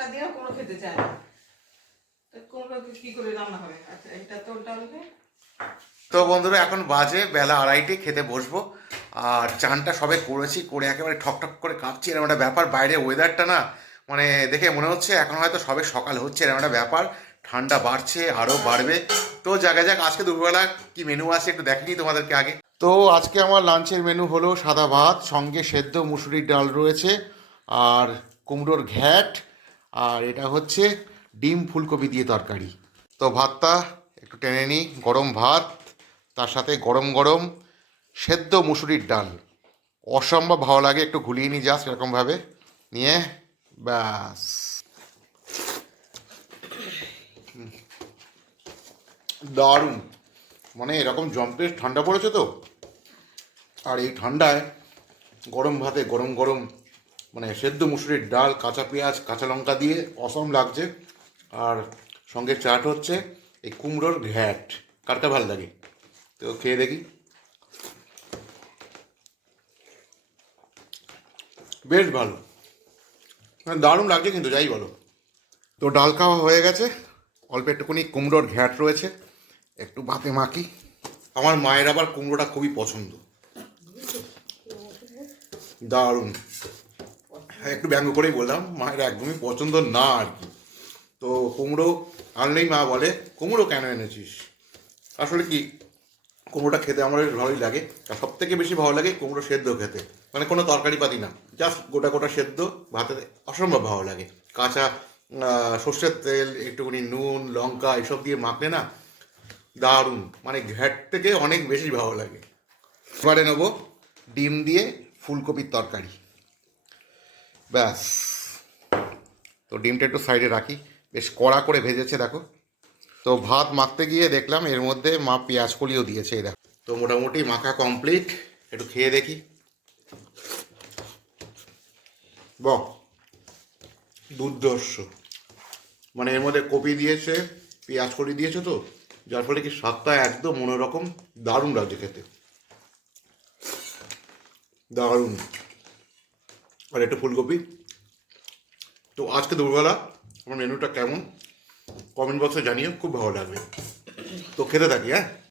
একটা দিনও কুমড়ো খেতে চায় না। তো কুমড়ো কি করে রান্না হবে? আচ্ছা, এটা তো ডালবে। তো বন্ধুরা এখন বাজে বেলা 2:30, খেতে বসবো। আর চানটা সবে করেছি, করে একেবারে ঠকঠক করে কাঁপছি। এরকম একটা ব্যাপার, বাইরে ওয়েদারটা না মানে দেখে মনে হচ্ছে এখন হয়তো সবে সকাল হচ্ছে, এরকম একটা ব্যাপার। ঠান্ডা বাড়ছে, আরও বাড়বে। তো জায়গা যাক আজকে দুপুরবেলা কি মেনু আছে একটু দেখিনি তোমাদেরকে আগে। তো আজকে আমার লাঞ্চের মেনু হলো সাদা ভাত, সঙ্গে সেদ্ধ মুসুরির ডাল রয়েছে, আর কুমড়োর ঘ্যাট, আর এটা হচ্ছে ডিম ফুলকপি দিয়ে তরকারি। তো ভাতটা একটু টেনে নিই, গরম ভাত, তার সাথে গরম গরম সেদ্ধ মুসুরির ডাল। অসম্ভব ভালো লাগে, একটু ঘুলিয়ে নিই জাস্ট এরকমভাবে নিয়ে, ব্যাস। দারুণ, মানে এরকম জম্পেশ ঠান্ডা পড়েছে তো, আর এই ঠান্ডায় গরম ভাতে গরম গরম মানে সেদ্ধ মুসুরির ডাল, কাঁচা পেঁয়াজ কাঁচা লঙ্কা দিয়ে অসম লাগছে। আর সঙ্গে চাট হচ্ছে এই কুমড়োর ঘ্যাট। কার কার ভালো লাগে? তো খেয়ে দেখি। বেশ ভালো, মানে দারুণ লাগছে কিন্তু, যাই বলো। তো ডাল খাওয়া হয়ে গেছে, অল্প একটুখানি কুমড়োর ঘ্যাট রয়েছে, একটু ভাতে মাখি। আমার মায়ের আবার কুমড়োটা খুবই পছন্দ, দারুণ। হ্যাঁ, একটু ব্যঙ্গ করেই বললাম, মায়ের একদমই পছন্দ না আর কি। তো কুমড়ো আনলেই মা বলে কুমড়ো কেন এনেছিস। আসলে কি, কুমড়োটা খেতে আমার বেশ ভালোই লাগে। আর সব থেকে বেশি ভালো লাগে কুমড়ো সেদ্ধ খেতে, মানে কোনো তরকারি পাতি না, জাস্ট গোটা গোটা সেদ্ধ ভাতে অসম্ভব ভালো লাগে। কাঁচা সর্ষের তেল, একটুখানি নুন লঙ্কা এসব দিয়ে মাখলে না দারুণ, মানে ঘ্যাট থেকে অনেক বেশি ভালো লাগে। এবারে নেবো ডিম দিয়ে ফুলকপির তরকারি, ব্যাস। তো ডিমটা একটু সাইডে রাখি, বেশ কড়া করে ভেজেছে দেখো। তো ভাত মাখতে গিয়ে দেখলাম এর মধ্যে মা পেঁয়াজ কলিও দিয়েছে, এই দেখো। তো মোটামুটি মাখা কমপ্লিট, একটু খেয়ে দেখি। বাহ, দুর্ধর্ষ, মানে এর মধ্যে কপি দিয়েছে, পেঁয়াজ কলি দিয়েছে, তো যার ফলে কি স্বাদটা একদম অন্যরকম, দারুণ লাগছে খেতে, দারুণ। আর একটু ফুলকপি। তো আজকে দুপুরবেলা আমার মেনুটা কেমন কমেন্ট বক্সে জানিও, খুব ভালো লাগবে। তো খেতে থাকি, হ্যাঁ।